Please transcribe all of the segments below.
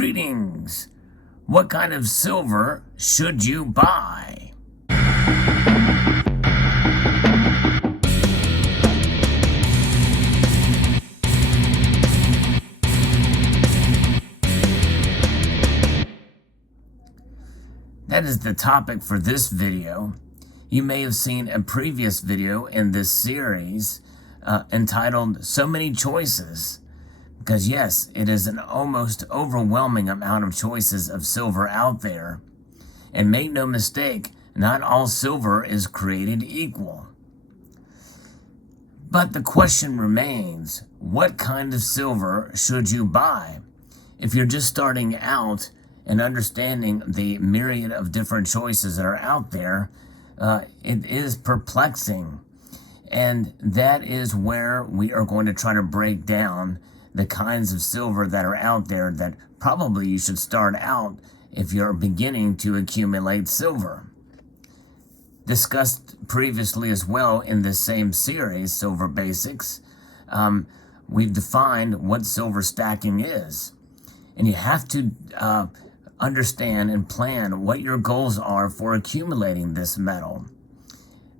Greetings! What kind of silver should you buy? That is the topic for this video. You may have seen a previous video in this series entitled So Many Choices. Because yes, it is an almost overwhelming amount of choices of silver out there. And make no mistake, not all silver is created equal. But the question remains, what kind of silver should you buy? If you're just starting out and understanding the myriad of different choices that are out there, it is perplexing. And that is where we are going to try to break down the kinds of silver that are out there that probably you should start out if you're beginning to accumulate silver. Discussed previously as well in this same series, Silver Basics, we've defined what silver stacking is. And you have to understand and plan what your goals are for accumulating this metal.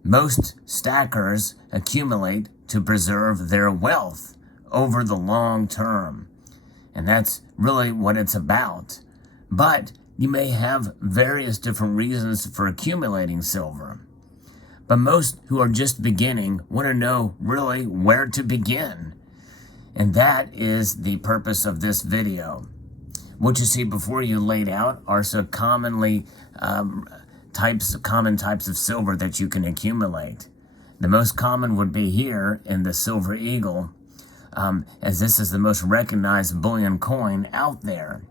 Most stackers accumulate to preserve their wealth over the long term. And that's really what it's about. But you may have various different reasons for accumulating silver. But most who are just beginning want to know really where to begin. And that is the purpose of this video. What you see before you laid out are some common types of silver that you can accumulate. The most common would be here in the Silver Eagle, as this is the most recognized bullion coin out there.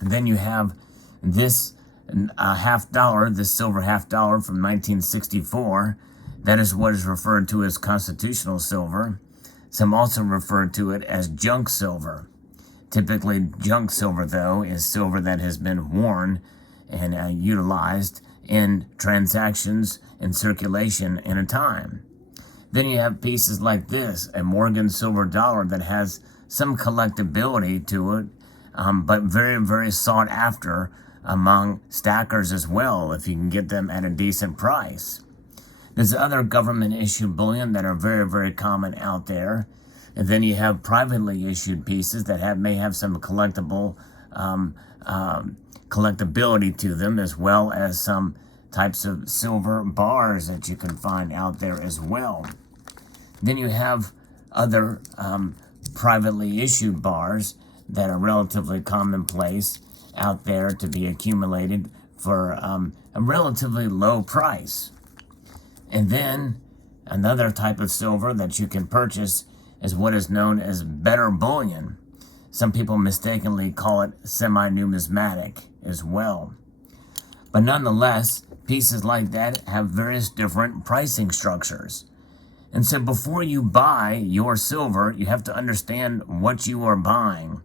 And then you have this $50, this silver $50 from 1964. That is what is referred to as constitutional silver. Some also refer to it as junk silver. Typically, junk silver, though, is silver that has been worn and utilized in transactions and circulation in a time. Then you have pieces like this, a Morgan silver dollar that has some collectability to it, but very, very sought after among stackers as well, if you can get them at a decent price. There's other government-issued bullion that are very, very common out there. And then you have privately issued pieces that may have some collectability to them, as well as some types of silver bars that you can find out there as well. Then you have other privately issued bars that are relatively commonplace out there to be accumulated for a relatively low price. And then another type of silver that you can purchase is what is known as better bullion. Some people mistakenly call it semi-numismatic as well. But nonetheless, pieces like that have various different pricing structures. And so before you buy your silver, you have to understand what you are buying.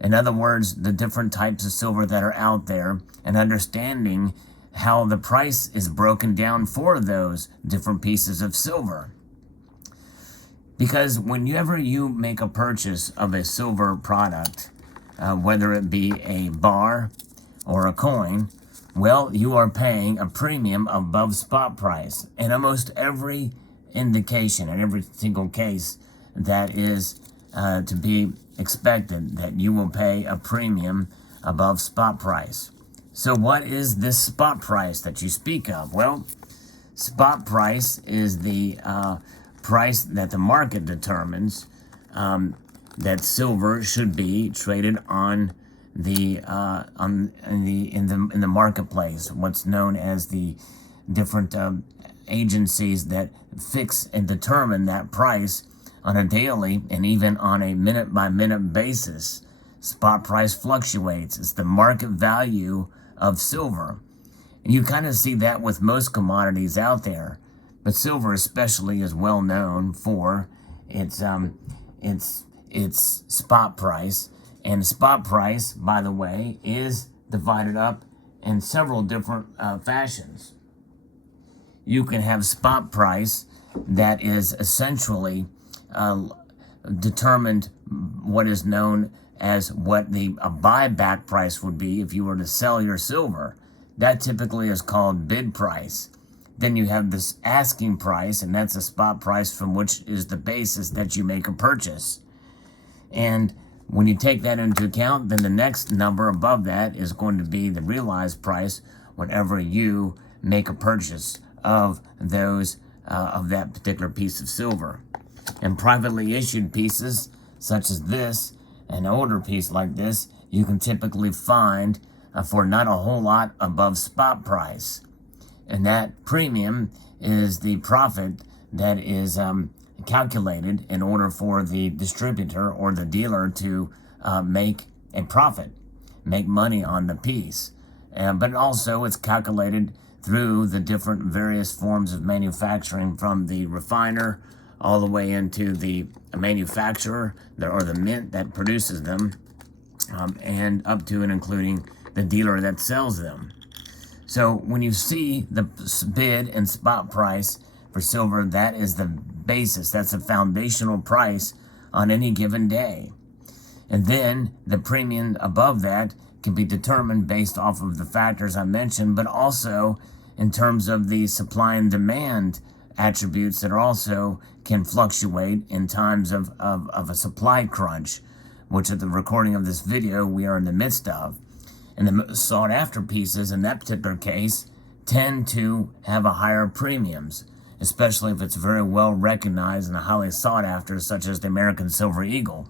In other words, the different types of silver that are out there, and understanding how the price is broken down for those different pieces of silver. Because whenever you make a purchase of a silver product, whether it be a bar or a coin, well, you are paying a premium above spot price. In almost every indication, in every single case, that is to be expected, that you will pay a premium above spot price. So what is this spot price that you speak of? Well, spot price is the price that the market determines that silver should be traded on in the marketplace. What's known as the different agencies that fix and determine that price on a daily and even on a minute-by-minute basis. Spot price fluctuates. It's the market value of silver. And you kind of see that with most commodities out there. But silver especially is well known for its spot price. And spot price, by the way, is divided up in several different fashions. You can have spot price that is essentially determined what is known as what a buyback price would be if you were to sell your silver. That typically is called bid price. Then you have this asking price, and that's a spot price from which is the basis that you make a purchase. And when you take that into account, then the next number above that is going to be the realized price whenever you make a purchase of those of that particular piece of silver. And privately issued pieces such as this, an older piece like this, you can typically find for not a whole lot above spot price. And that premium is the profit that is calculated in order for the distributor or the dealer to make a profit, make money on the piece. But also it's calculated through the different various forms of manufacturing, from the refiner all the way into the manufacturer or the mint that produces them, and up to and including the dealer that sells them. So when you see the bid and spot price for silver, that is the basis, that's a foundational price on any given day. And then the premium above that can be determined based off of the factors I mentioned, but also in terms of the supply and demand attributes that are also can fluctuate in times of a supply crunch, which at the recording of this video we are in the midst of. And the sought after pieces in that particular case tend to have a higher premiums, especially if it's very well recognized and highly sought after, such as the American Silver Eagle.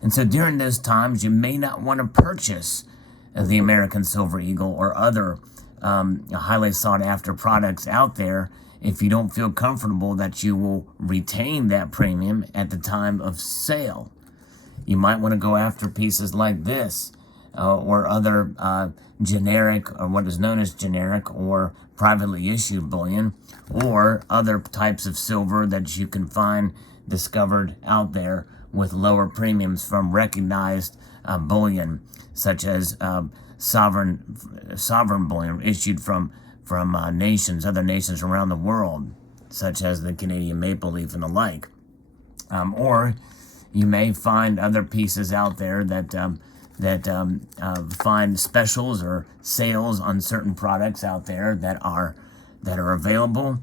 And so during those times, you may not want to purchase the American Silver Eagle or other highly sought after products out there if you don't feel comfortable that you will retain that premium at the time of sale. You might want to go after pieces like this or other generic, or what is known as generic or privately issued bullion, or other types of silver that you can find discovered out there with lower premiums from recognized bullion, such as sovereign bullion issued from other nations around the world, such as the Canadian maple leaf and the like. Or you may find other pieces out there that find specials or sales on certain products out there that are available.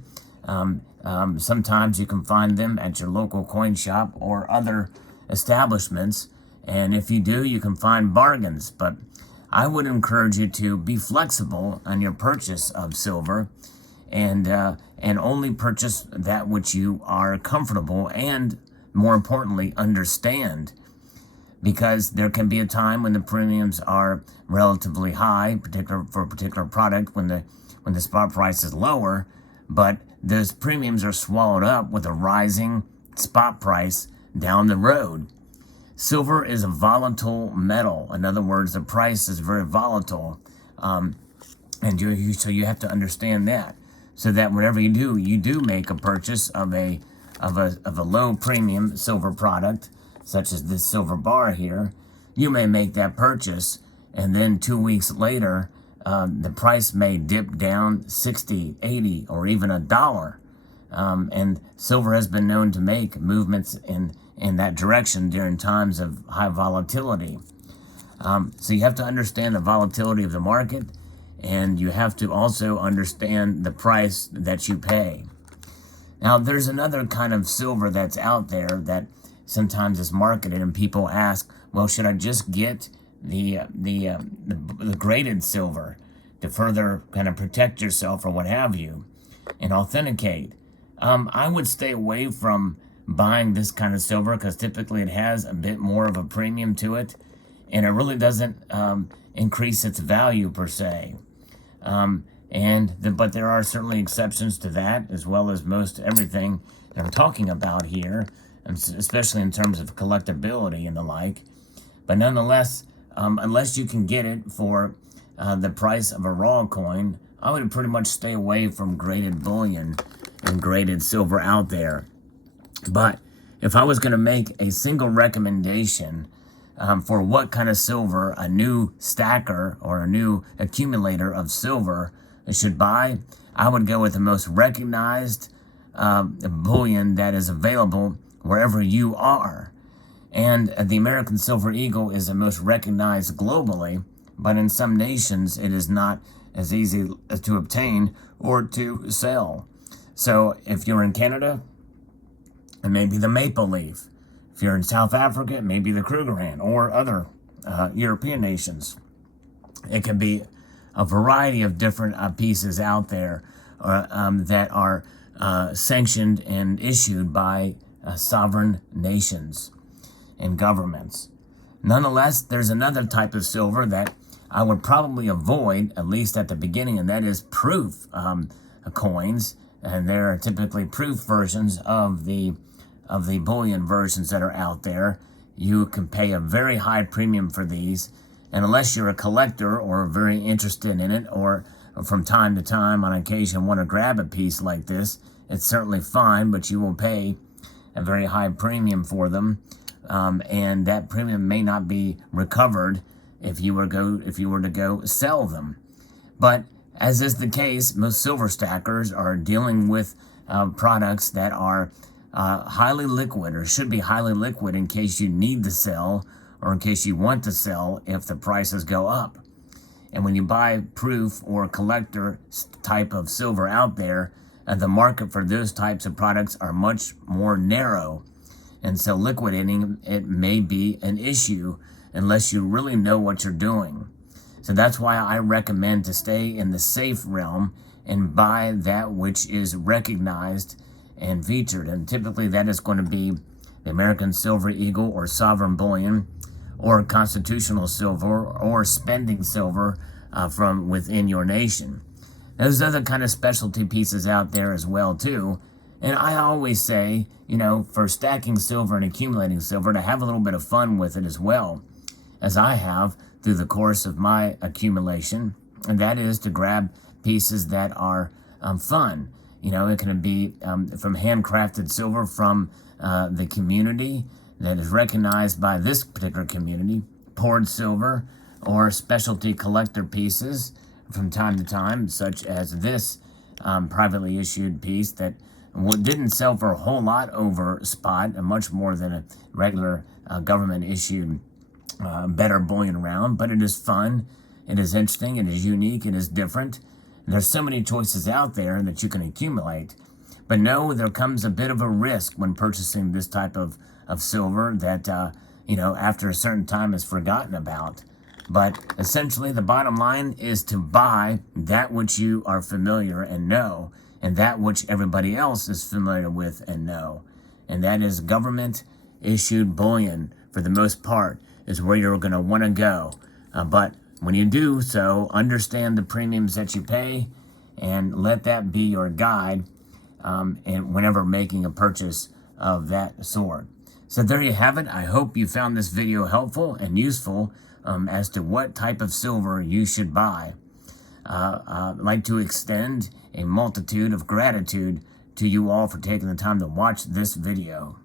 Sometimes you can find them at your local coin shop or other establishments, and if you do, you can find bargains. But I would encourage you to be flexible on your purchase of silver, and only purchase that which you are comfortable and, more importantly, understand. Because there can be a time when the premiums are relatively high, for a particular product, when the spot price is lower, but those premiums are swallowed up with a rising spot price down the road. Silver is a volatile metal. In other words, the price is very volatile, and so you have to understand that, so that whenever you do make a purchase of a low premium silver product, such as this silver bar here, you may make that purchase, and then 2 weeks later, the price may dip down 60, 80, or even $1. And silver has been known to make movements in that direction during times of high volatility. So you have to understand the volatility of the market, and you have to also understand the price that you pay. Now, there's another kind of silver that's out there that sometimes is marketed, and people ask, well, should I just get the graded silver to further kind of protect yourself or what have you and authenticate? I would stay away from buying this kind of silver, because typically it has a bit more of a premium to it, and it really doesn't increase its value per se. But there are certainly exceptions to that, as well as most everything that I'm talking about here, especially in terms of collectability and the like. But nonetheless, unless you can get it for the price of a raw coin, I would pretty much stay away from graded bullion and graded silver out there. But if I was going to make a single recommendation for what kind of silver a new stacker or a new accumulator of silver should buy, I would go with the most recognized bullion that is available wherever you are. And the American Silver Eagle is the most recognized globally, but in some nations it is not as easy to obtain or to sell. So if you're in Canada, it may be the maple leaf. If you're in South Africa, it may be the Krugerrand or other European nations. It can be a variety of different pieces out there that are sanctioned and issued by sovereign nations and governments. Nonetheless, there's another type of silver that I would probably avoid, at least at the beginning, and that is proof coins. And there are typically proof versions of the bullion versions that are out there. You can pay a very high premium for these, and unless you're a collector or very interested in it, or from time to time on occasion want to grab a piece like this, it's certainly fine, but you will pay a very high premium for them, and that premium may not be recovered if you were to go sell them. But as is the case, most silver stackers are dealing with products that are highly liquid, or should be highly liquid, in case you need to sell or in case you want to sell if the prices go up. And when you buy proof or collector type of silver out there, the market for those types of products are much more narrow. And so liquidating it may be an issue unless you really know what you're doing. So that's why I recommend to stay in the safe realm and buy that which is recognized and featured. And typically that is going to be the American Silver Eagle or sovereign bullion, or constitutional silver, or spending silver from within your nation. There's other kind of specialty pieces out there as well too. And I always say, for stacking silver and accumulating silver, to have a little bit of fun with it as well, as I have through the course of my accumulation. And that is to grab pieces that are fun. It can be from handcrafted silver from the community that is recognized by this particular community, poured silver, or specialty collector pieces from time to time, such as this privately issued piece that didn't sell for a whole lot over spot, and much more than a regular government issued better bullion round. But it is fun, it is interesting, it is unique, it is different. And there's so many choices out there that you can accumulate. But no, there comes a bit of a risk when purchasing this type of silver that, after a certain time is forgotten about. But essentially, the bottom line is to buy that which you are familiar and know, and that which everybody else is familiar with and know. And that is government-issued bullion, for the most part, is where you're going to want to go. But when you do so, understand the premiums that you pay, and let that be your guide and whenever making a purchase of that sort. So there you have it. I hope you found this video helpful and useful as to what type of silver you should buy. I'd like to extend a multitude of gratitude to you all for taking the time to watch this video.